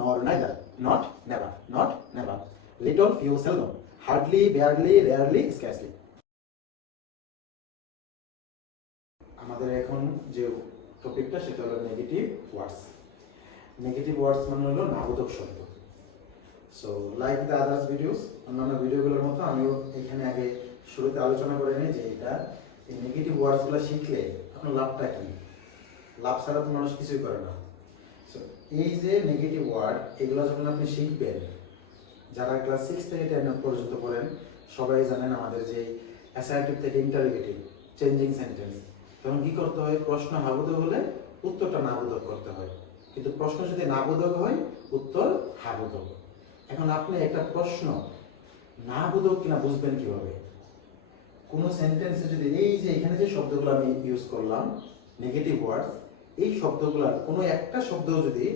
nor neither, not, never, not, never. Little, few, seldom. Hardly, barely, rarely, scarcely. আমাদের এখন যে টপিকটা সেটা হলো নেগেটিভ ওয়ার্ডস। নেগেটিভ ওয়ার্ডস মানে হলো নাবোধক শব্দ। So like the others videos, অন্যান্য ভিডিওগুলোর মতো আমিও এখানে আগে শুরুতে আলোচনা করে নিই যে এটা এই নেগেটিভ ওয়ার্ডসগুলো শিখলে আপনার লাভটা কি। লাভ ছাড়া তো মানুষ কিছুই করে না। সো এই যে নেগেটিভ ওয়ার্ড এগুলো যখন আপনি শিখবেন, যারা ক্লাস 6 থেকে 10 পর্যন্ত পড়েন সবাই জানেন আমাদের যে অ্যাসার্টিভ থেকে ইন্টারোগেটিভ চেঞ্জিং সেন্টেন্স, তখন কি করতে হয়? প্রশ্ন হাবোধক হলে উত্তরটা নাবোধক করতে হয়, কিন্তু প্রশ্ন যদি নাবোধক হয় উত্তর হাবোধক। এখন আপনি একটা প্রশ্ন নাবোধক কিনা বুঝবেন কিভাবে? কোনো সেন্টেন্সে যদি এই যে এখানে যে শব্দগুলো আমি ইউজ করলাম নেগেটিভ ওয়ার্ডস, এই শব্দগুলোর কোনো একটা শব্দও যদি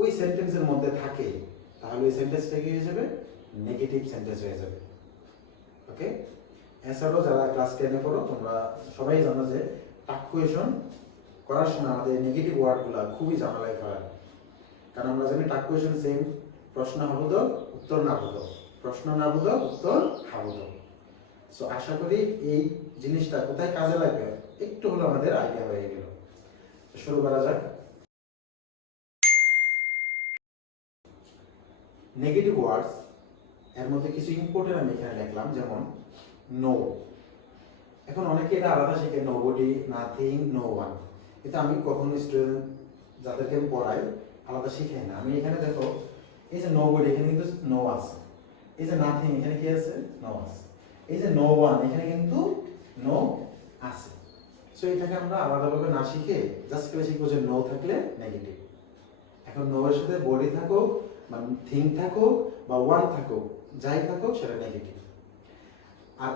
ওই সেন্টেন্সের মধ্যে থাকে তাহলে ওই সেন্টেন্সটা কি হয়ে যাবে? নেগেটিভ সেন্টেন্স হয়ে যাবে। ওকে, এছাড়াও যারা ক্লাস 10 পড়ো তোমরা সবাই জানো যে টাক্কুয়েশন করার সময় আমাদের নেগেটিভ ওয়ার্ডগুলো খুবই ঝামেলায় ফেলায়। কারণ আমরা জানি টাক্কুয়েশন সেম, প্রশ্ন হাবোধক উত্তর নাবোধক, প্রশ্ন নাবোধক উত্তর হাবোধক। সো আশা করি এই জিনিসটা কোথায় কাজে লাগবে একটু হলো আমাদের আইডিয়া হয়ে গেল। শুরু করা যাক। নেগেটিভ ওয়ার্ডস এর মধ্যে কিছু ইম্পর্টেন্ট আমি এখানে লিখলাম, যেমন নো। এখন অনেকে এটা আলাদা শিখে, নোবডি, নাথিং, নো ওয়ান। কিন্তু আমি কখনো স্টুডেন্ট যাদেরকে আমি পড়াই আলাদা শিখাই না। আমি এখানে দেখো এই যে নোবডি এখানে কিন্তু নো আছে, এই যে নাথিং এখানে কি আছে? নো আছে, এই যে নো ওয়ান এখানে কিন্তু নো আছে। সো এটাকে আমরা আলাদাভাবে না শিখে জাস্ট করে শিখবো যে নো থাকলে নেগেটিভ। এখন নো এর সাথে বডি থাকুক বা থিং থাকুক বা ওয়ান থাকুক, যাই থাকুক সেটা নেগেটিভ। আর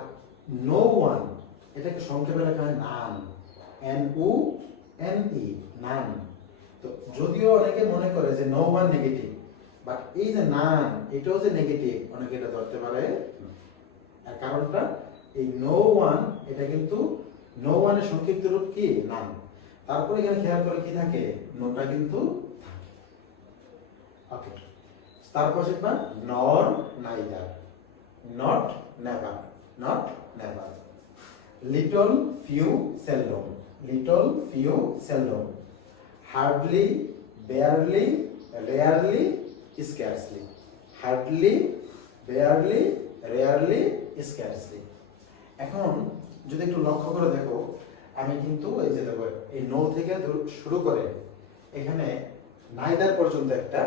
নো ওয়ান এটাকে সংক্ষেপে লেখা হয় নান, NONE, নান। তো যদিও অনেকে মনে করে যে নো ওয়ান নেগেটিভ, বাট এই যে নান এটাও যে নেগেটিভ অনেকে এটা ধরতে পারে। আর কারণটা এই নো ওয়ান এটা কিন্তু নো ওয়ানের সংক্ষিপ্ত রূপ কি? নান। তারপরে এখানে খেয়াল করে কি থাকে? নোটা কিন্তু থাকে। ওকে, তারপর শিখবা nor, neither, not, never, not, never. Little, few, seldom, little, few, seldom. Hardly, barely, rarely, scarcely, hardly, barely, rarely, scarcely. এখন যদি একটু লক্ষ্য করে দেখো, আমি কিন্তু এই যে দেখো এই নো থেকে শুরু করে এখানে নাইদার পর্যন্ত একটা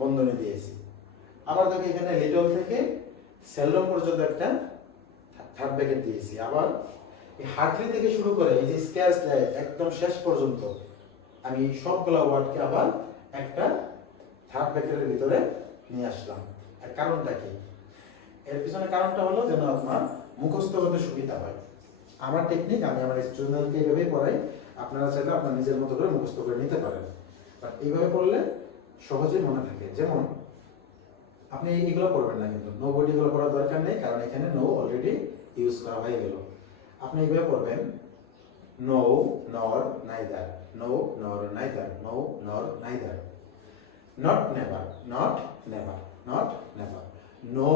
বন্ধনী দিয়েছি। আবার দেখো এখানে লিটল থেকে সেলডম পর্যন্ত একটা থার্ড ব্র্যাকেট দিয়েছি। আবার এই হার্ডলি থেকে শুরু করে এই যে স্ক্যারসলি একদম শেষ পর্যন্ত আমি সবগুলা ওয়ার্ডকে আবার একটা থার্ড ব্র্যাকেটের ভিতরে নিয়ে আসলাম। এর কারণটা কি? এর পিছনে কারণটা হলো যেন আপনার মুখস্থ করতে সুবিধা হয়। আমার টেকনিক, আমি আমার স্টুডেন্টকে এইভাবেই পড়াই। আপনারা চাইলে আপনার নিজের মতো করে মুখস্থ করে নিতে পারেন, বাট এইভাবে পড়লে সহজে মনে থাকে। যেমন আপনি এগুলো পড়বেন না, কিন্তু নো বডি গুলো পড়ার দরকার নেই, কারণ এখানে নো অলরেডি ইউজ করা হয়ে গেল। আপনি এগুলো পড়বেন no, nor, neither, no, nor, neither, no, nor, neither. Not, never, not, never, not, never. No,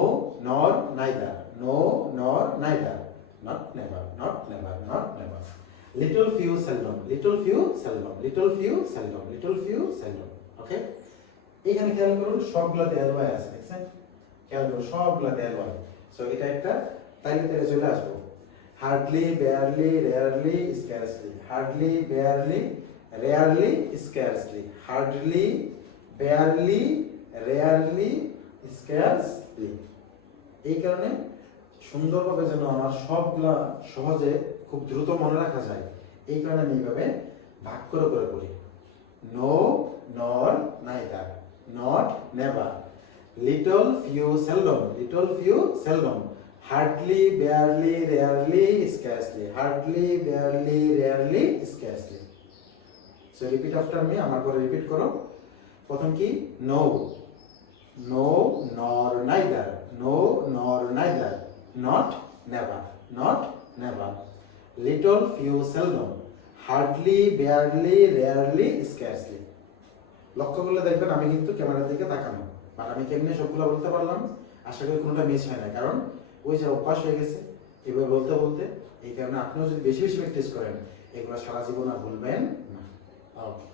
nor, neither. No, nor, neither. Not, never. Not, never. Not, never. Little, few, seldom. Little, few, seldom. Little, few, seldom. Little, few, seldom. Okay? এখানে খেয়াল করুন সবগুলা দেয়াল Y আছে, দেখছেন? খেয়াল করুন সবগুলা দেয়াল ওয়াই। সো এটা একটা তাইলে চলে আসবো। Hardly, barely, rarely, scarcely. Hardly, barely, rarely, scarcely. Hardly, barely, rarely, scarcely. এই কারণে সুন্দরভাবে যেন আমার সবগুলা সহজে খুব দ্রুত মনে রাখা যায়, এই কারণে আমি এইভাবে ভাগ করে করে পড়ি। No, nor, neither, not, never. Little, few, seldom, little, few, seldom. Hardly, barely, rarely, scarcely, hardly, barely, rarely, scarcely. So repeat after me, আমার পরে রিপিট করো। প্রথম কি? নো, no, nor, neither. No, nor, neither. Not, never. Not, never. Little, few, seldom. Hardly, barely, rarely, scarcely. লক্ষ্য করলে দেখবেন আমি কিন্তু ক্যামেরার দিকে তাকানো, বাট আমি কেমনে সবগুলো বলতে পারলাম, আশা করি কোনোটা মিস হয় না, কারণ ওই যে অভ্যাস হয়ে গেছে এভাবে বলতে বলতে। এই কারণে আপনিও যদি বেশি বেশি প্র্যাকটিস করেন এগুলো সারা জীবন আর ভুলবেন না। ওকে।